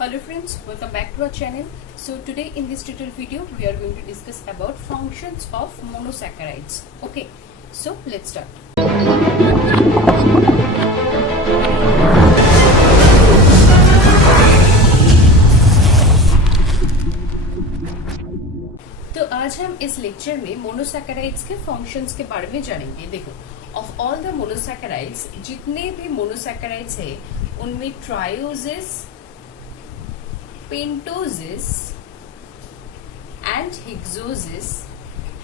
Hello friends, welcome back to our channel. So today in this tutorial video we are going to discuss about functions of monosaccharides. Okay, so let's start. तो आज हम इस lecture में monosaccharides के functions के बारे में जानेंगे. देखो, ऑफ ऑल द मोनोसैकेराइड्स, जितने भी मोनोसैकेराइड्स है उनमें ट्रायोसिस, पेंटोसिस एंड हेक्सोसिस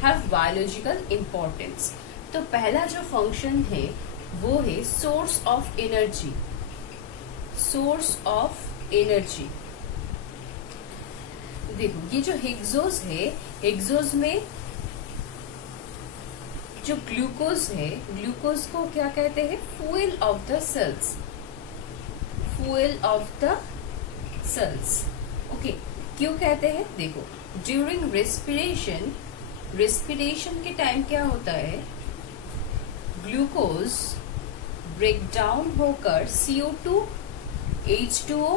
हैव बायोलॉजिकल इम्पोर्टेंस. तो पहला जो फंक्शन है वो है source of energy. Source of energy. देखो, ये जो हेक्सोस है, हेक्सोस में जो ग्लूकोज है, ग्लूकोज को क्या कहते हैं? Fuel of the cells. Fuel of the cells. Okay, क्यों कहते हैं? देखो, ड्यूरिंग रेस्पिरेशन, रेस्पिरेशन के टाइम क्या होता है? ग्लूकोज ब्रेक डाउन होकर CO2, H2O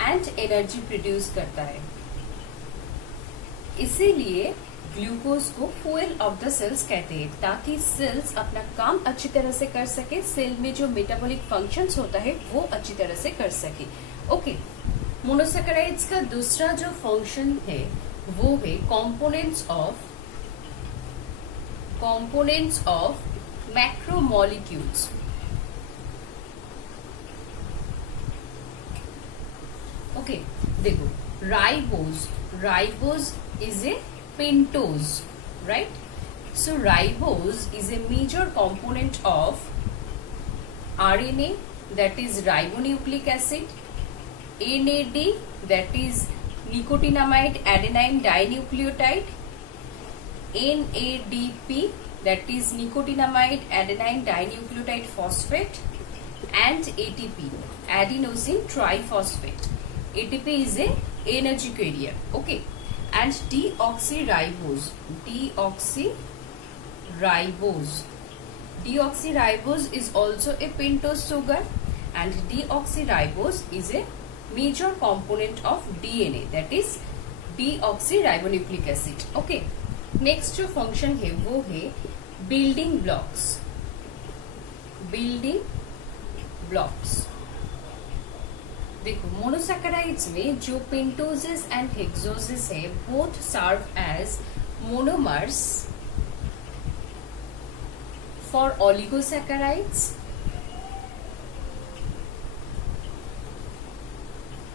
and energy produce करता है. इसीलिए ग्लूकोज को फ्यूल ऑफ द सेल्स कहते हैं, ताकि सेल्स अपना काम अच्छी तरह से कर सके, सेल में जो मेटाबॉलिक फंक्शंस होता है वो अच्छी तरह से कर सके. ओके, मोनोसैकेराइड्स का दूसरा जो फंक्शन है वो है कंपोनेंट्स ऑफ मैक्रोमोलिक्यूल्स. ओके, देखो, ribose is a pentose, right? So ribose is a major component of RNA, that is ribonucleic acid, NAD, that is nicotinamide adenine dinucleotide, NADP, that is nicotinamide adenine dinucleotide phosphate, and ATP, adenosine triphosphate. ATP is a energy carrier. Okay, and deoxyribose. Deoxyribose is also a pentose sugar, and deoxyribose is a major component of DNA, that is deoxyribonucleic acid. Okay, next जो function है वो है building blocks. देखो, monosaccharides में जो पेंटोसिस and hexoses है, both serve as monomers for oligosaccharides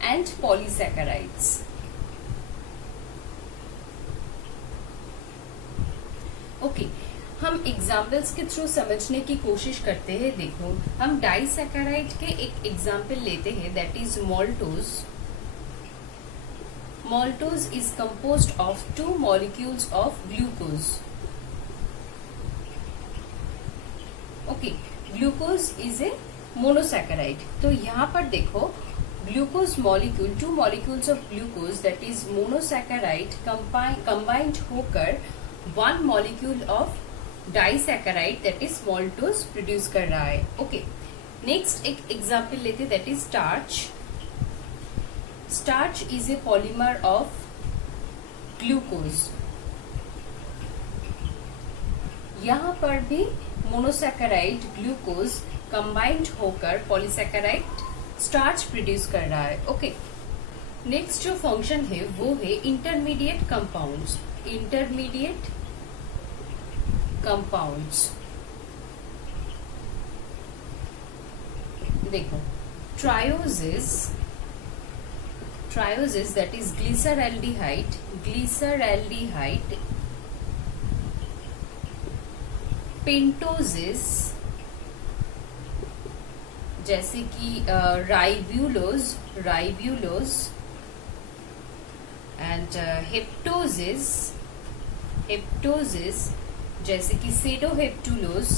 and polysaccharides. Okay, हम examples के थ्रू समझने की कोशिश करते हैं. देखो, हम डाइसैकेराइड के एक एग्जाम्पल लेते हैं, that is maltose. Maltose is composed of 2 molecules of glucose. Okay, glucose is a monosaccharide. तो यहाँ पर देखो, glucose molecule, 2 molecules of glucose, that is monosaccharide combined होकर 1 molecule of disaccharide, that is maltose, produce कर रहा है. Okay, next एक example लेते, that is starch. Starch is a polymer of glucose. यहां पर भी मोनोसैकेराइड ग्लूकोज कंबाइंड होकर पॉलीसैकेराइड स्टार्च प्रोड्यूस कर रहा है. ओके, नेक्स्ट जो फंक्शन है वो है इंटरमीडिएट कंपाउंड्स. देखो, ट्रायोसिस, that is glyceraldehyde, पेंटोसिस जैसे कि राइब्यूलोज, एंड हेप्टोसिस जैसे कि सेटोहेप्टुलोज.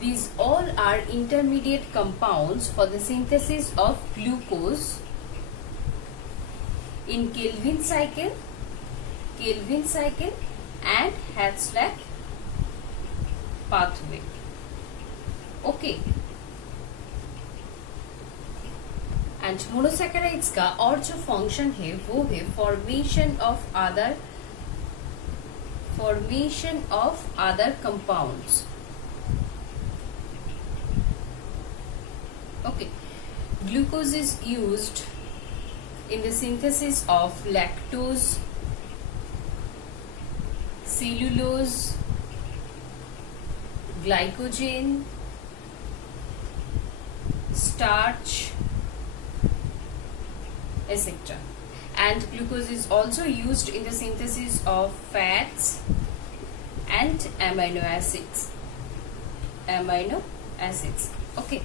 These all are intermediate compounds for the synthesis of glucose in Calvin cycle and Hertzsprung pathway. Okay, and monosaccharides का और जो फंक्शन है वो है formation of other compounds. Okay, glucose is used in the synthesis of lactose, cellulose, glycogen, starch, etc. And glucose is also used in the synthesis of fats and amino acids. Okay.